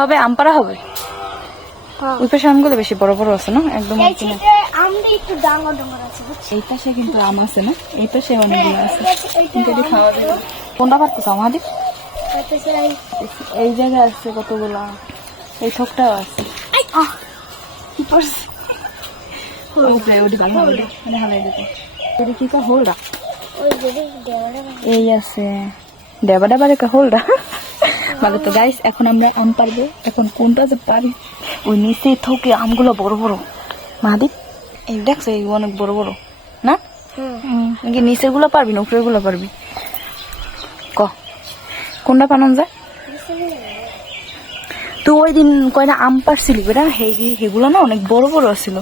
হবে আম পাড়া হবে। ওই পাশে আমগুলো বেশি বড় বড় আছে না, একদম এই পাশে কিন্তু আম আছে না, এই পাশে অনেকগুলো আছে কিন্তু এটি খাওয়া যাবে। কোনটা পারতেছ আমাদের এই জায়গায় আছে কতগুলা, এই থকটাও আছে। এই আছে ডেবা ডেবা রেখা হোলডা ভালো তো গাইস। এখন আমরা আম পারবো, এখন কোনটা যে পারি। ওই নিচে থকে আমগুলো বড় বড় মাহাদীপ, এই দেখছো এই অনেক বড় বড় না, নিচের গুলো পারবি না উপরের গুলো পারবি? ক কোনটা পানান যায়? তুই ওই দিন কয়টা আম পারছিলি বেটা, সেগুলো না অনেক বড় বড় ছিল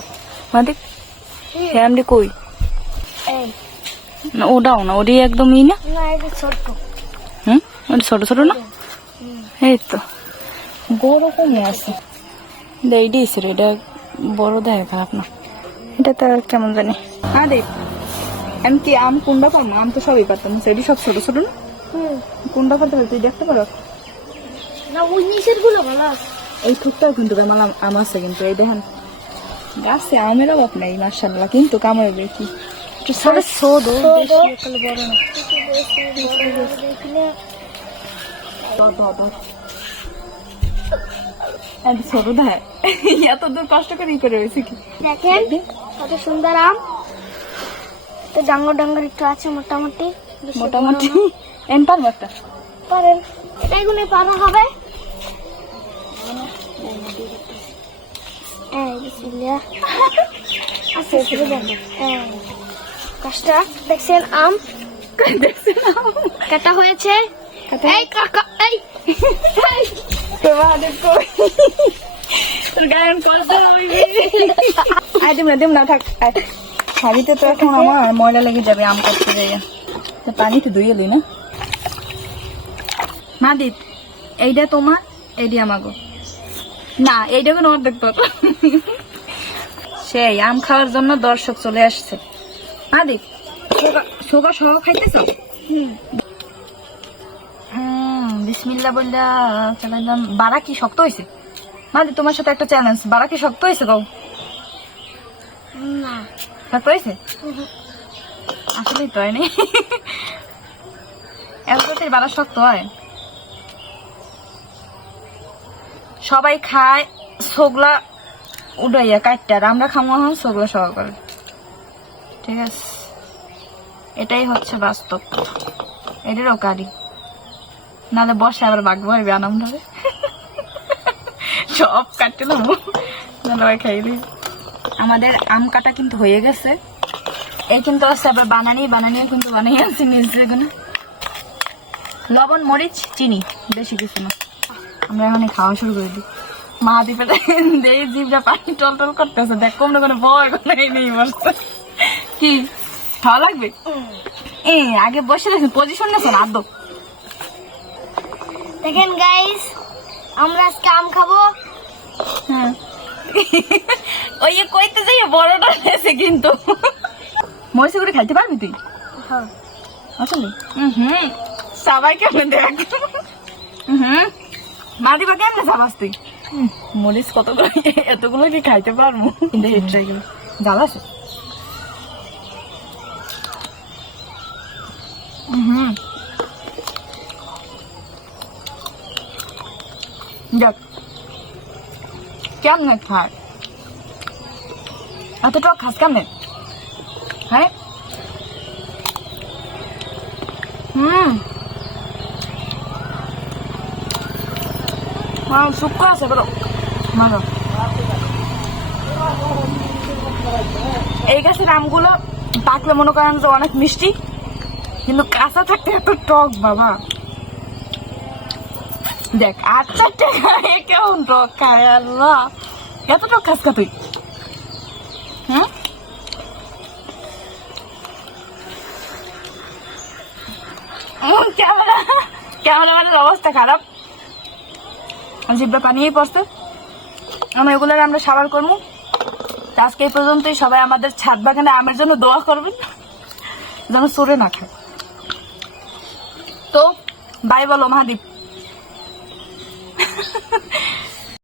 মাহাদীপ। হ্যাঁ আমটি কই না, ওটাও না, ওটাই একদম ই না, ওটা ছোট ছোট না। এই তো বড় কমে আছে, এইটাই ছিল, এটা বড় দেখে খারাপ না, এটা তো কেমন জানি। হ্যাঁ দেখ আমি কি আম কোনটা পার না, আম তো সবই পারতাম, সেটি সব ছোট ছোট না, কোনটা পারতে পারি তুই দেখতে পারো না? ওই নিচের গুলো ভালো আছে, এই থুকটাও কিন্তু আম আছে, কিন্তু এই দেখেন গাছে আমের অভাব নেই মাশাআল্লাহ, কিন্তু কামড়ে দেখি ছোট ছোট ছোট দেয় এত দূর কষ্ট করে ই করে রয়েছে কি। দেখেন কত সুন্দর আম, তো ডাঙ্গর ডাঙ্গর একটু আছে মোটামুটি মোটামুটি এন পারবো একটা পারেন, এটা এগুলো পারা হবে। কাজটা দেখছেন আম কাটা হয়েছে। এই কাকা এই শাড়িতে তো এখন আমার ময়লা লেগে যাবে আম করতে যাই, পানিতে ধুয়ে দিই না। মাদিত এইটা তোমার, এইটা আমাগো না, এইটা কোনো অর্ধেক তো সেই আম খাওয়ার জন্য দর্শক চলে আসছে। মাদিত সোগা সহ খাইতেছ? বিসমিল্লাহ বললা চালাইলাম। বাড়া কি শক্ত হয়েছে? মাদি তোমার সাথে একটা চ্যালেঞ্জ, বাড়া কি শক্ত হয়েছে গো? না শক্ত হয়েছে আসলেই তো হয়নি, এতটাই বাড়া শক্ত হয়। সবাই খায় সোগলা উড়াইয়া কাটটা, আর আমরা খামো এখন সোগলা সহ করে, ঠিক আছে? এটাই হচ্ছে বাস্তব, এটারও কারি, নাহলে বসে আবার বাগবো হইবে আনাম ধরে সব কাটতে নেবো, নাহলে খাইলি। আমাদের আম কাটা কিন্তু হয়ে গেছে, এই কিন্তু আছে আবার বানানিয়ে কিন্তু বানিয়ে আনছি নিজে। এখানে লবণ মরিচ চিনি, বেশি কিছু না। আমরা এখন খাওয়া শুরু করে দিই। মাহাদীপে দেই জিভটা পানি টল টল করতেছে, দেখ কম না কোনো ভয় নেই বসতে। কি খাওয়া লাগবে? আগে বসে দেখুন পজিশন নেছো না আদৌ। দেখেন গাইস আমরা আজকে আম খাবো। হ্যাঁ ওই কইতে যাই বড়টা আছে কিন্তু মরিচে করে খাইতে পারবি তুই? হ্যাঁ আসলে সবাই কেমন দেখ মাদি বা কেমন সাবাস তুই? মরিচ কতগুলো, এতগুলো কি খাইতে পারবো? কিন্তু ট্রাই করে জাল আছে। দেখ কেমনে খায়, এতটা খাস কেমনে? হ্যাঁ শুক্র আছে বলো মারো। এই গাছের আমগুলো পাকলে মনে করেন যে অনেক মিষ্টি, কিন্তু কাঁচা থাকতে এত টক বাবা। দেখ আচ্ছা কেমন টক খায়, আল্লাহ এত টক খাস কা তুই? হ্যাঁ ক্যামেরাম্যানের অবস্থা খারাপ, জিভটা পানিয়েই পড়ছে। এগুলোর আমরা সাবার করবো। আজকে এই পর্যন্তই। সবাই আমাদের ছাদ বাগানে আমের জন্য দোয়া করবেন যেন চোরে না খায়। তো বাই বলো মাহাদীপ।